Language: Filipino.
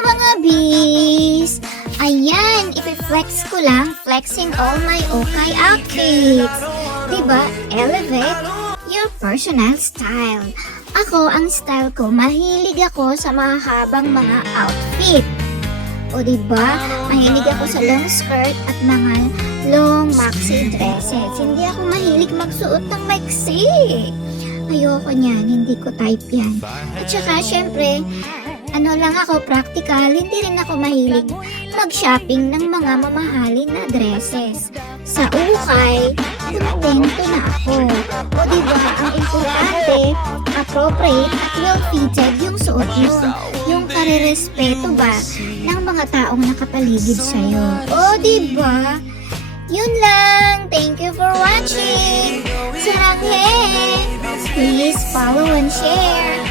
mga bees! Ayan, ipiflex ko lang, flexing all my okay outfits. Diba, elevate your personal style. Ako, ang style ko, mahilig ako sa mahabang mga outfit. O diba, mahilig ako sa long skirt at mga long maxi dresses. Hindi ako mahilig magsuot ng maiksi. Ayoko niyan, hindi ko type yan. At saka, syempre, ano lang ako, practical, hindi rin ako mahilig mag-shopping ng mga mamahalin na dresses. Sa ukay, kontento na ako. O diba, ang importante, appropriate at well-fitted yung suot mo. Yung kare-respeto ba ng mga taong nakapaligid sa'yo. O diba? Yun lang. Thank you for watching. Saranghe! Please follow and share.